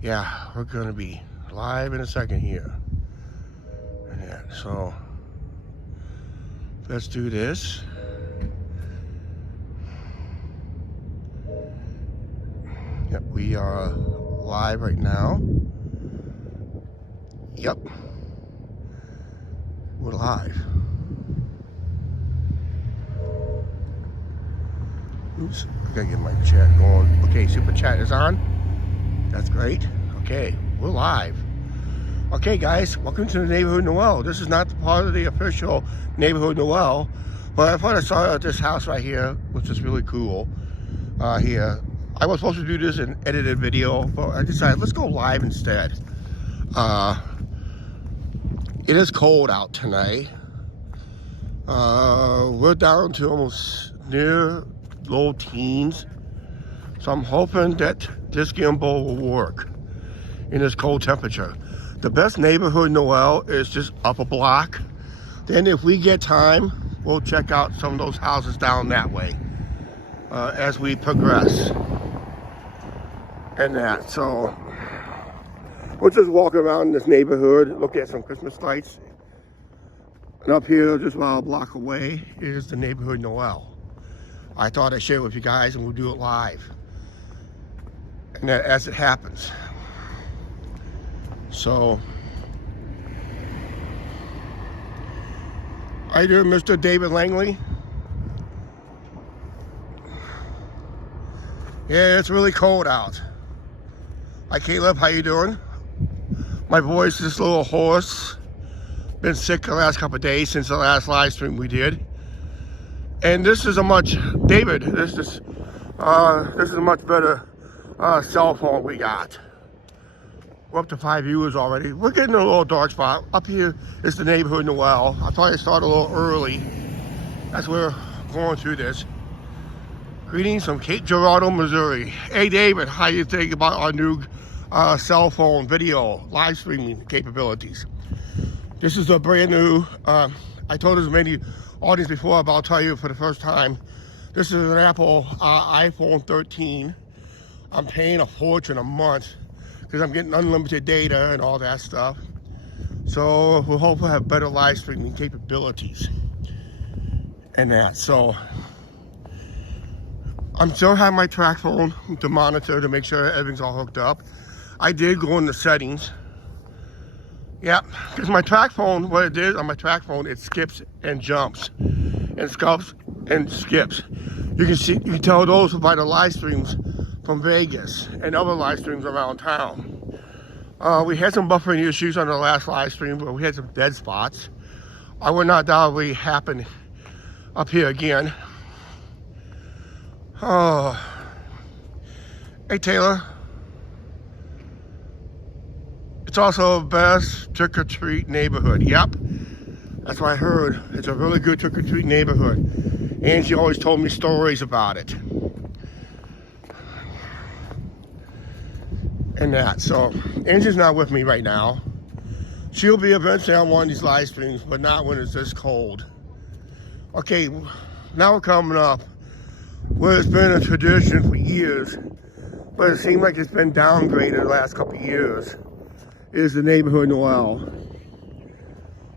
Yeah, we're gonna be live in a second here. Yeah, so let's do this. Yep, we are live right now. Yep, we're live. Oops, I gotta get my chat going. Okay, super chat is on. That's great. Okay, we're live. Okay, guys, welcome to the Neighborhood Noel. This is not part of the official Neighborhood Noel, but I thought I saw this house right here, which is really cool. Here, I was supposed to do this in edited video, but I decided let's go live instead. It is cold out tonight. We're down to almost near low teens, so I'm hoping that this gimbal will work in this cold temperature. The best Neighborhood Noel is just up a block. Then if we get time, we'll check out some of those houses down that way as we progress. And that, so we'll just walk around this neighborhood, look at some Christmas lights. And up here, just about a block away, is the Neighborhood Noel. I thought I'd share it with you guys and we'll do it live. And that as it happens. So, how you doing, Mr. David Langley? Yeah, it's really cold out. Hi, Caleb, how you doing? My voice is a little hoarse. Been sick the last couple of days since the last live stream we did. And this is a much, David, this is a much better cell phone we got. We're up to 5 viewers already. We're getting a little dark spot. Up here is the Neighborhood Noel. I thought I'd start a little early as we're going through this. Greetings from Cape Girardeau, Missouri. Hey David, how you think about our new cell phone video live streaming capabilities? This is a brand new, I told as many audience before, but I'll tell you for the first time. This is an Apple iPhone 13. I'm paying a fortune a month because I'm getting unlimited data and all that stuff. So we'll hopefully have better live streaming capabilities and that. So I'm still having my track phone to monitor to make sure everything's all hooked up. I did go in the settings. Yeah, because my track phone, what it is on my track phone, it skips and jumps and skips and skips. You can tell those by the live streams from Vegas and other live streams around town. We had some buffering issues on the last live stream, but we had some dead spots. I would not doubt it happen up here again. Oh, hey Taylor. It's also the best trick-or-treat neighborhood. Yep, that's what I heard. It's a really good trick-or-treat neighborhood. Angie always told me stories about it. And that, so Angie's not with me right now. She'll be eventually on one of these live streams, but not when it's this cold. Okay, now we're coming up where it's been a tradition for years, but it seems like it's been downgraded the last couple of years, is the Neighborhood Noel.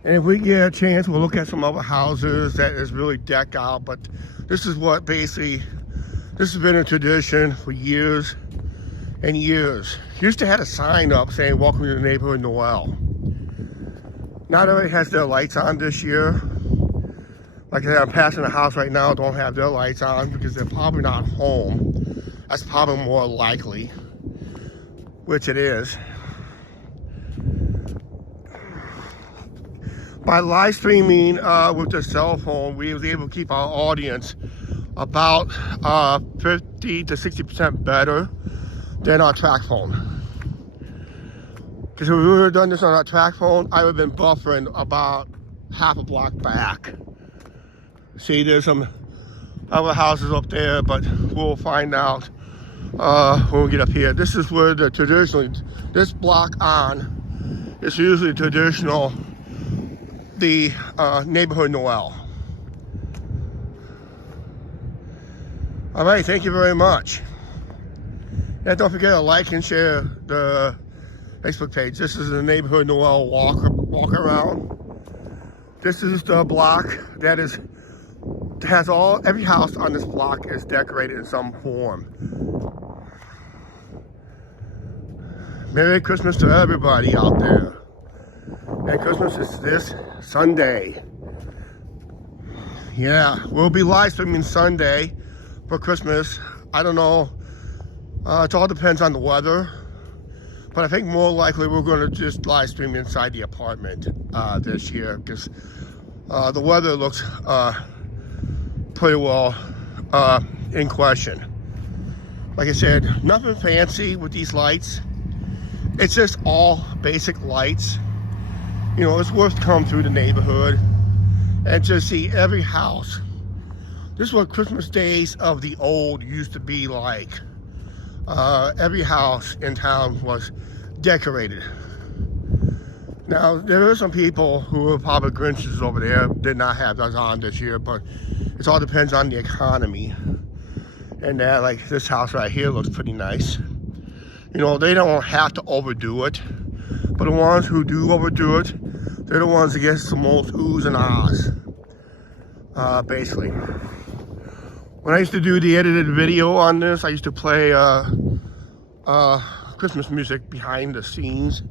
And if we get a chance, we'll look at some other houses that is really decked out, but this is what basically, this has been a tradition for years and years. Used to have a sign up saying, welcome to the Neighborhood Noel. Not everybody has their lights on this year. Like I said, I'm passing a house right now, don't have their lights on because they're probably not home. That's probably more likely, which it is. By live streaming with the cell phone, we was able to keep our audience about 50 to 60% better than our track phone. Because if we would have done this on our track phone, I would have been buffering about half a block back. See, there's some other houses up there, but we'll find out when we get up here. This is where the traditionally, this block on is usually traditional, the Neighborhood Noel. All right, thank you very much. And don't forget to like and share the Facebook page. This is the neighborhood Noel walk around. This is the block that has every house on this block is decorated in some form. Merry Christmas to everybody out there. And Christmas is this Sunday. Yeah, we'll be live streaming Sunday for Christmas. I don't know. It all depends on the weather. But I think more likely we're going to just live stream inside the apartment this year, because the weather looks pretty well in question. Like I said, nothing fancy with these lights. It's just all basic lights. You know, it's worth coming through the neighborhood and just see every house. This is what Christmas days of the old used to be like. Every house in town was decorated. Now, there are some people who are probably Grinches over there, did not have those on this year, but it all depends on the economy. And that, like this house right here looks pretty nice. You know, they don't have to overdo it, but the ones who do overdo it, they're the ones that get the most oohs and ahs, basically. When I used to do the edited video on this, I used to play Christmas music behind the scenes.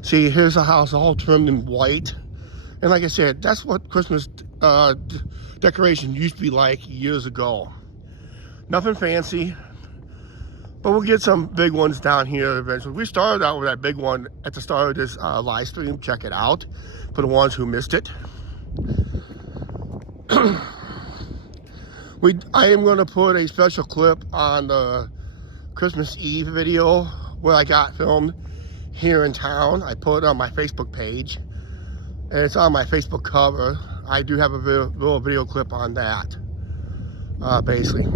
See, here's a house all trimmed in white. And like I said, that's what Christmas decoration used to be like years ago. Nothing fancy, but we'll get some big ones down here eventually. We started out with that big one at the start of this live stream. Check it out for the ones who missed it. I am going to put a special clip on the Christmas Eve video where I got filmed here in town. I put it on my Facebook page, and it's on my Facebook cover. I do have a little video clip on that, basically.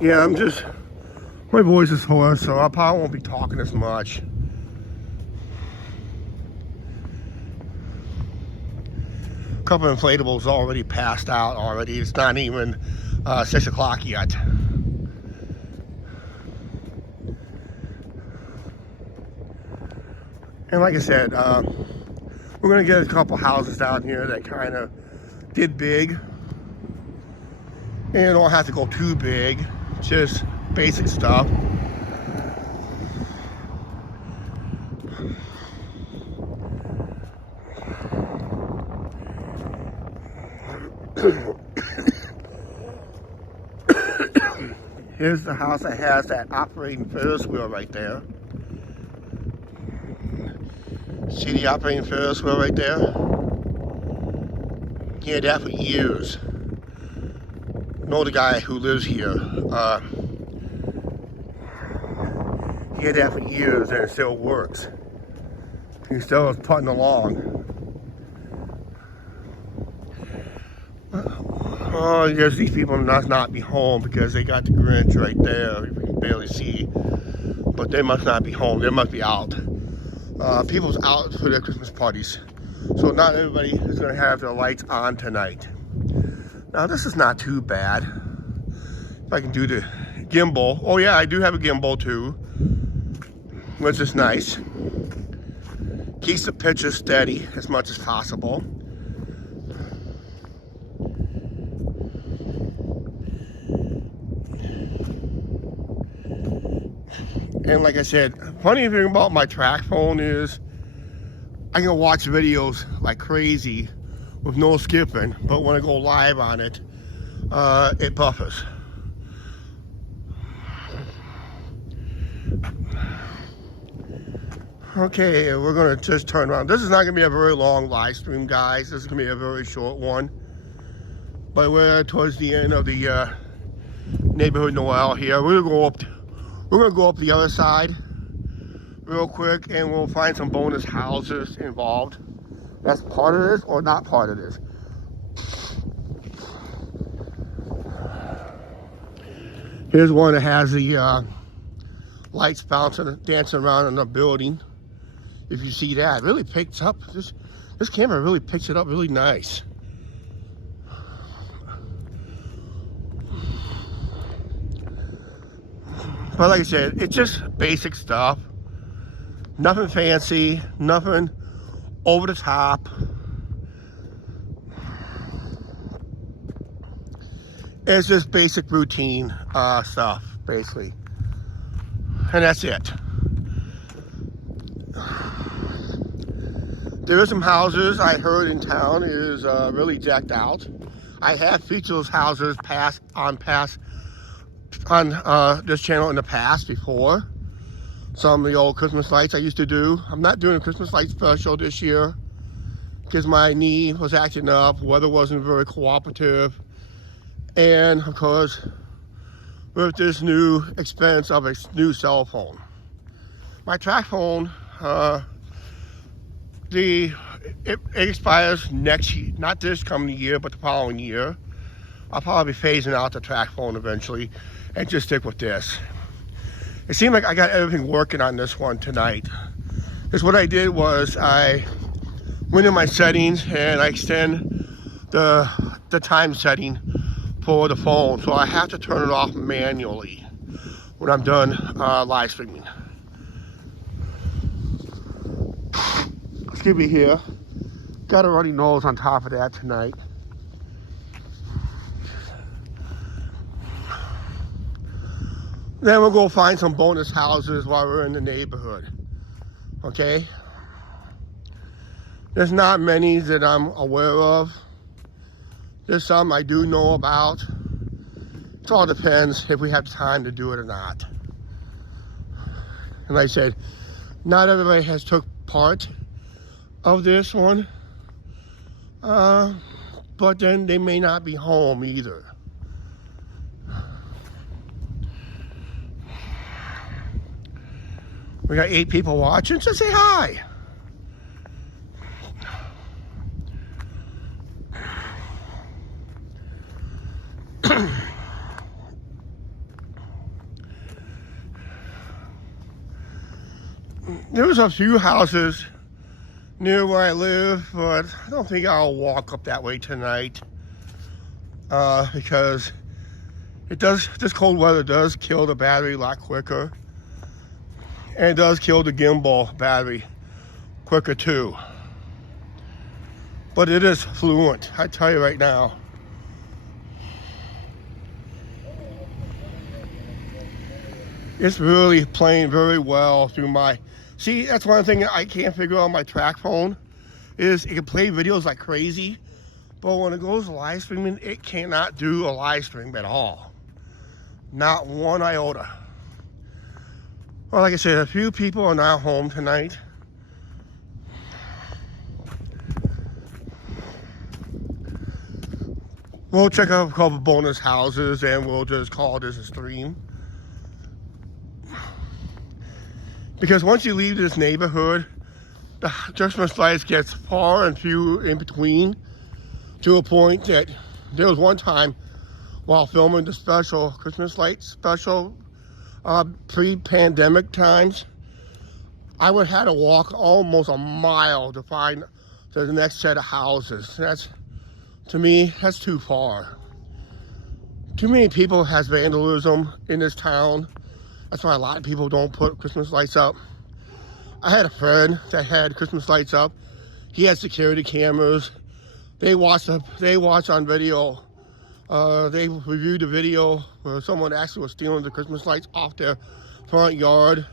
Yeah, my voice is hoarse, so I probably won't be talking as much. A couple of inflatables already passed out already. It's not even 6 o'clock yet. And like I said, we're gonna get a couple houses down here that kind of did big. And you don't have to go too big, just basic stuff. Here's the house that has that operating Ferris wheel right there. See the operating Ferris wheel right there? He had that for years. Know the guy who lives here. He had that for years and it still works. He still is putting along. Oh, yes, these people must not be home because they got the Grinch right there. You can barely see. But they must not be home. They must be out. People's out for their Christmas parties. So not everybody is going to have their lights on tonight. Now, this is not too bad. If I can do the gimbal. Oh, yeah, I do have a gimbal, too. Which is nice. Keeps the picture steady as much as possible. And like I said, funny thing about my track phone is I can watch videos like crazy with no skipping, but when I go live on it, it buffers. Okay, we're gonna just turn around. This is not gonna be a very long live stream, guys. This is gonna be a very short one. But we're towards the end of the neighborhood Noel here. We're gonna go up the other side real quick, and we'll find some bonus houses involved. That's part of this or not part of this. Here's one that has the lights bouncing, dancing around in the building. If you see that, it really picks up. This camera really picks it up really nice. But like I said, it's just basic stuff. Nothing fancy, nothing over the top. It's just basic routine stuff, basically. And that's it. There are some houses I heard in town is really decked out. I have featured those houses on this channel in the past before. Some of the old Christmas lights I used to do. I'm not doing a Christmas light special this year because my knee was acting up, weather wasn't very cooperative, and of course with this new expense of a new cell phone. My track phone, it expires next year, not this coming year, but the following year. I'll probably be phasing out the track phone eventually and just stick with this. It seemed like I got everything working on this one tonight. Because what I did was I went in my settings and I extend the time setting for the phone. So I have to turn it off manually when I'm done live streaming. Excuse me here. Got a runny nose on top of that tonight. Then we'll go find some bonus houses while we're in the neighborhood. Okay? There's not many that I'm aware of. There's some I do know about. It all depends if we have time to do it or not. And like I said, not everybody has took part of this one. But then they may not be home either. We got 8 people watching, so say hi. There's a few houses near where I live, but I don't think I'll walk up that way tonight because this cold weather does kill the battery a lot quicker. And it does kill the gimbal battery quicker too. But it is fluent, I tell you right now. It's really playing very well through my... See, that's one thing I can't figure out on my track phone, is it can play videos like crazy, but when it goes live streaming, it cannot do a live stream at all. Not one iota. Well, like I said, a few people are now home tonight. We'll check out a couple bonus houses and we'll just call this a stream. Because once you leave this neighborhood, the Christmas lights gets far and few in between, to a point that there was one time while filming the special Christmas light special pre-pandemic times, I would have to walk almost a mile to find the next set of houses. That's, to me, that's too far. Too many people has vandalism in this town. That's why a lot of people don't put Christmas lights up. I had a friend that had Christmas lights up. He had security cameras. They watched on video. They reviewed the video where someone actually was stealing the Christmas lights off their front yard.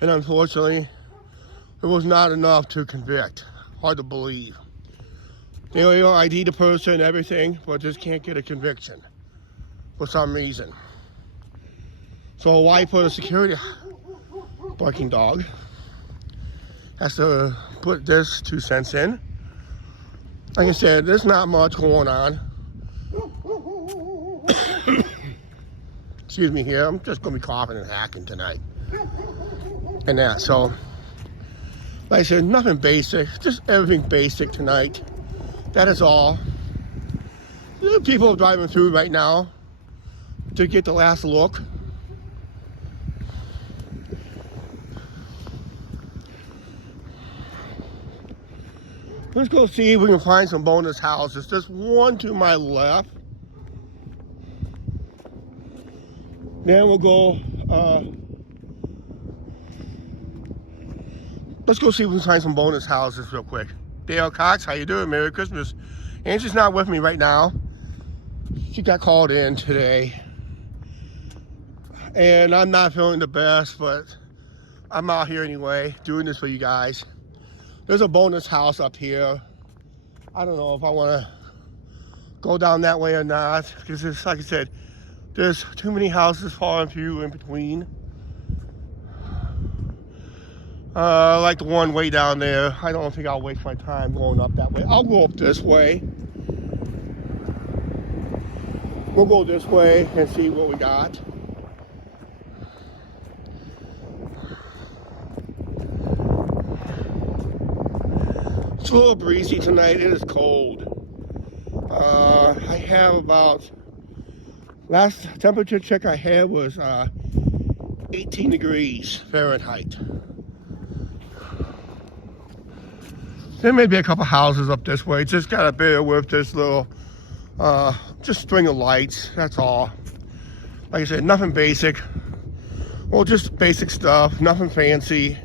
And unfortunately, it was not enough to convict. Hard to believe. They ID the person and everything, but just can't get a conviction for some reason. So why put a security barking dog? Has to put this 2 cents in. Like I said, there's not much going on. Excuse me here, I'm just gonna be coughing and hacking tonight. And that, so, like I said, nothing basic, just everything basic tonight. That is all. There are people driving through right now to get the last look. Let's go see if we can find some bonus houses. There's one to my left. Then we'll go, let's go see if we can find some bonus houses real quick. Dale Cox, how you doing? Merry Christmas. Angie's not with me right now. She got called in today. And I'm not feeling the best, but I'm out here anyway, doing this for you guys. There's a bonus house up here. I don't know if I want to go down that way or not, because it's, like I said, there's too many houses far and few in between. Like the one way down there. I don't think I'll waste my time going up that way. I'll go up this way. We'll go this way and see what we got. It's a little breezy tonight. It is cold. I have about, last temperature check I had was 18 degrees Fahrenheit. There may be a couple houses up this way. Just got to bear with this little, just string of lights. That's all. Like I said, nothing basic. Well, just basic stuff. Nothing fancy.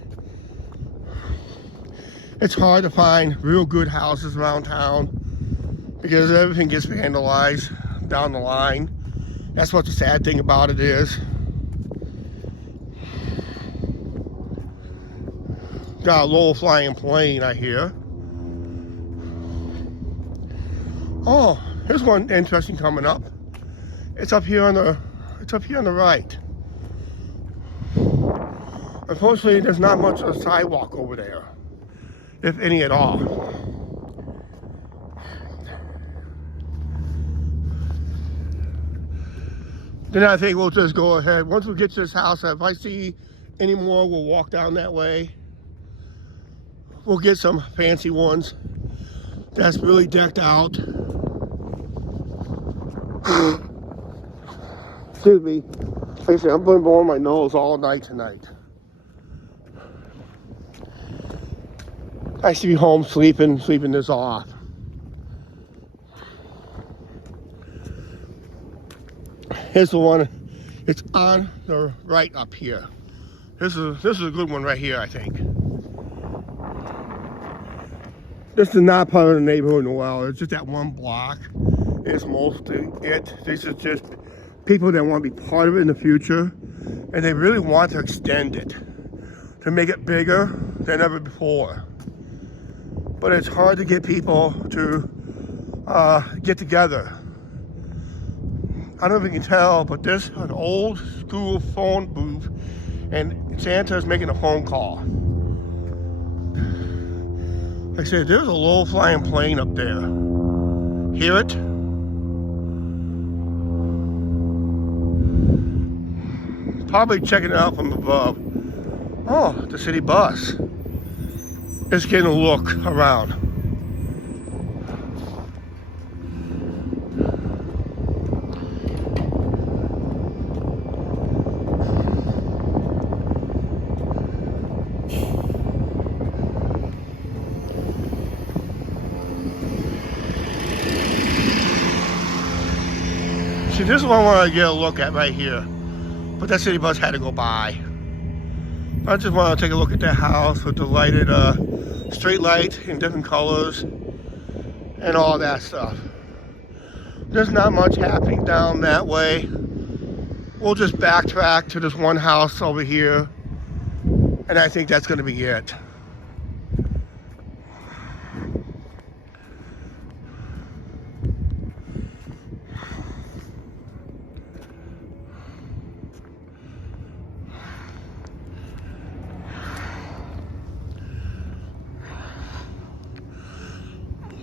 It's hard to find real good houses around town because everything gets vandalized down the line. That's what the sad thing about it is. Got a low flying plane, I hear. Oh, here's one interesting coming up. It's up here on the right. Unfortunately, there's not much of a sidewalk over there, if any at all. Then I think we'll just go ahead. Once we get to this house, if I see any more, we'll walk down that way. We'll get some fancy ones that's really decked out. Excuse me. Like I said, I've been blowing my nose all night tonight. I should be home sleeping this off. Here's the one. It's on the right up here. This is a good one right here, I think. This is not part of the neighborhood, Noel. It's just that one block. It's mostly it. This is just people that want to be part of it in the future, and they really want to extend it to make it bigger than ever before. But it's hard to get people to get together. I don't know if you can tell, but there's an old school phone booth, and Santa's making a phone call. Like I said, there's a low flying plane up there. Hear it? Probably checking it out from above. Oh, the city bus. Just getting a look around. See, this is what I want to get a look at right here. But that city bus had to go by. I just want to take a look at that house with the lighted street light in different colors and all that stuff. There's not much happening down that way. We'll just backtrack to this one house over here, and I think that's going to be it.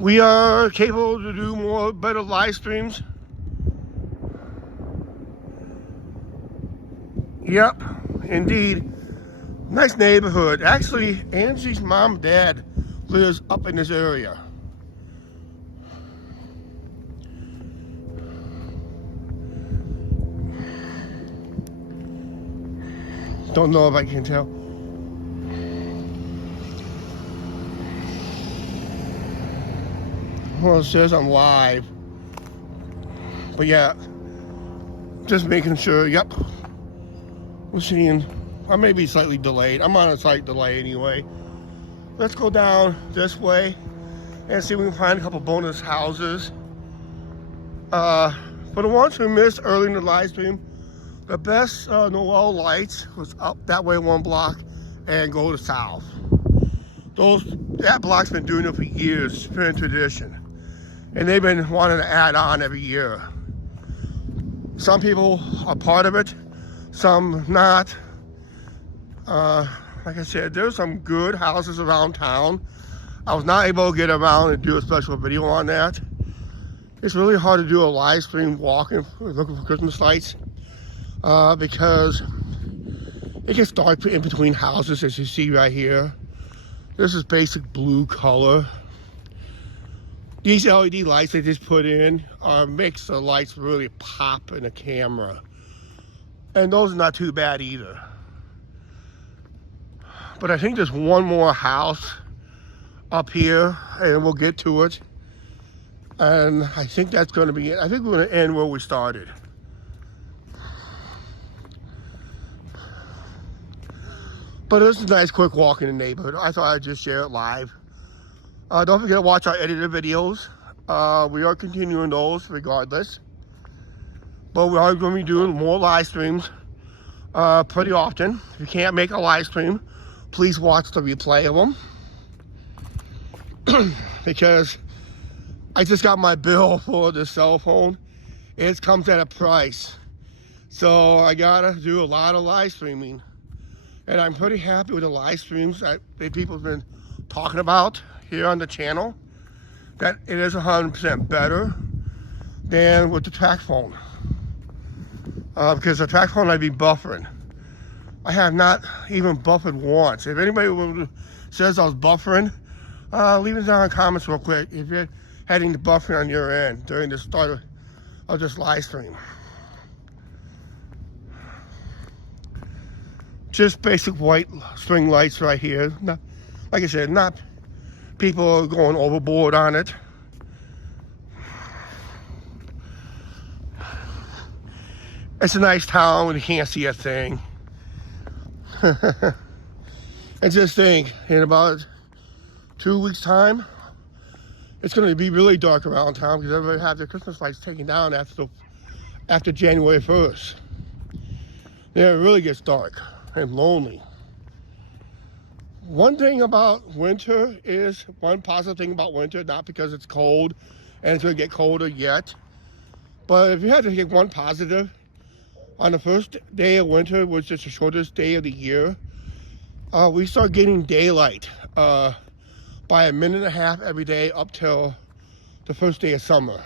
We are capable to do more, better live streams. Yep, indeed. Nice neighborhood. Actually, Angie's mom and dad lives up in this area. Don't know if I can tell. Well, it says I'm live. But yeah, just making sure, yep. We're seeing, I may be slightly delayed. I'm on a slight delay anyway. Let's go down this way and see if we can find a couple bonus houses. For the ones who missed early in the live stream, the best Noel lights was up that way 1 block and go to south. That block's been doing it for years. It's been a tradition. And they've been wanting to add on every year. Some people are part of it, some not. Like I said, there's some good houses around town. I was not able to get around and do a special video on that. It's really hard to do a live stream walking, looking for Christmas lights, because it gets dark in between houses, as you see right here. This is basic blue color. These LED lights they just put in makes the lights really pop in the camera. And those are not too bad either. But I think there's one more house up here, and we'll get to it. And I think that's going to be it. I think we're going to end where we started. But this is a nice quick walk in the neighborhood. I thought I'd just share it live. Don't forget to watch our edited videos. We are continuing those regardless. But we are going to be doing more live streams pretty often. If you can't make a live stream, please watch the replay of them. Because I just got my bill for the cell phone. It comes at a price. So I gotta do a lot of live streaming. And I'm pretty happy with the live streams that people have been talking about here on the channel. That it is 100% better than with the track phone. Because the track phone I'd be buffering. I have not even buffered once. If anybody says I was buffering, leave it down in the comments real quick if you're heading to buffering on your end during the start of this live stream. Just basic white string lights right here. Not, like I said, not people going overboard on it. It's a nice town when you can't see a thing. And just think, in about 2 weeks' time, it's going to be really dark around town because everybody have their Christmas lights taken down after January 1st. Then it really gets dark and lonely. One thing about winter is, one positive thing about winter, not because it's cold and it's going to get colder yet, but if you had to get one positive, on the first day of winter, which is the shortest day of the year, we start getting daylight by 1.5 minutes every day up till the first day of summer.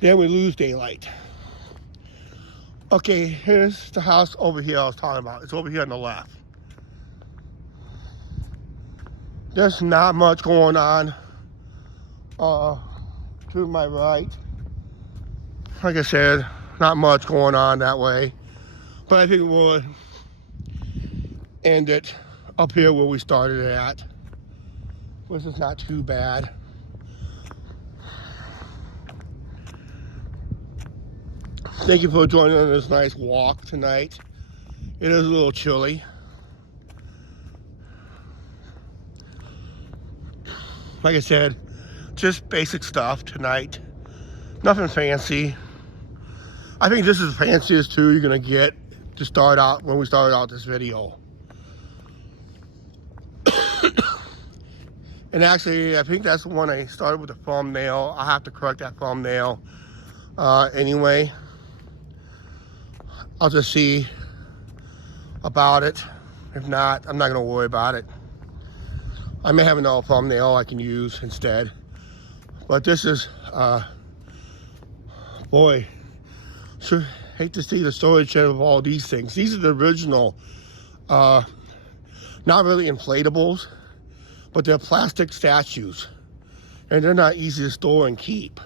Then we lose daylight. Okay, here's the house over here I was talking about. It's over here on the left. There's not much going on to my right. Like I said, not much going on that way. But I think we'll end it up here where we started it at. Which is not too bad. Thank you for joining on this nice walk tonight. It is a little chilly. Like I said, just basic stuff tonight. Nothing fancy. I think this is the fanciest too you're gonna get to start out when we started out this video. And actually, I think that's the one I started with the thumbnail. I'll have to correct that thumbnail anyway. I'll just see about it. If not, I'm not gonna worry about it. I may have another thumbnail I can use instead. But this is, boy, sure hate to see the storage shed of all these things. These are the original, not really inflatables, but they're plastic statues. And they're not easy to store and keep.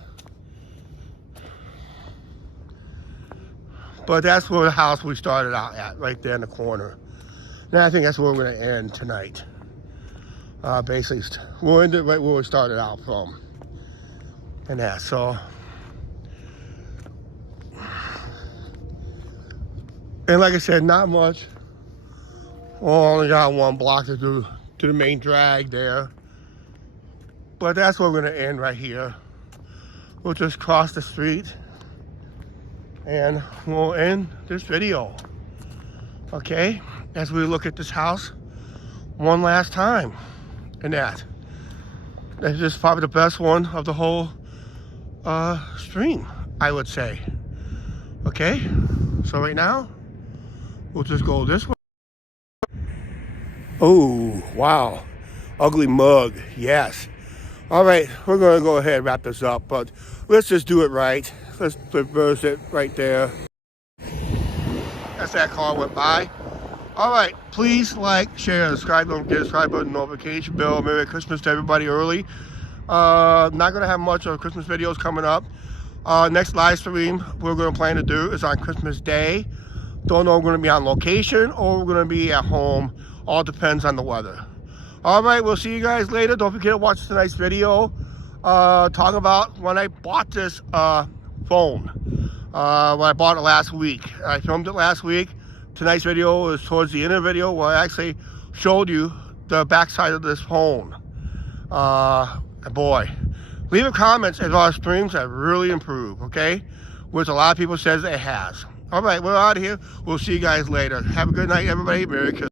But that's where the house we started out at, right there in the corner. And I think that's where we're gonna end tonight. Basically, we'll end it right where we started out from. and that. So, and like I said, not much. Only got one block to do to the main drag there. But that's where we're gonna end right here. We'll just cross the street and we'll end this video. Okay, as we look at this house one last time. And that's just probably the best one of the whole stream, I would say. Okay, so right now we'll just go this way. Oh, wow, ugly mug, yes. All right, we're gonna go ahead and wrap this up, but let's just do it right. Let's reverse it right there. As that car went by. All right, please like, share, subscribe, don't forget the subscribe button, notification bell. Merry Christmas to everybody early. Not gonna have much of Christmas videos coming up. Next live stream we're gonna plan to do is on Christmas Day. Don't know if we're gonna be on location or we're gonna be at home. All depends on the weather. All right, we'll see you guys later. Don't forget to watch tonight's video. Talk about when I bought this phone. When I bought it last week. I filmed it last week. Tonight's video is towards the end of the video where I actually showed you the backside of this phone. Boy, leave a comment if our streams have really improved, okay? Which a lot of people says it has. All right, we're out of here. We'll see you guys later. Have a good night, everybody. Merry Christmas.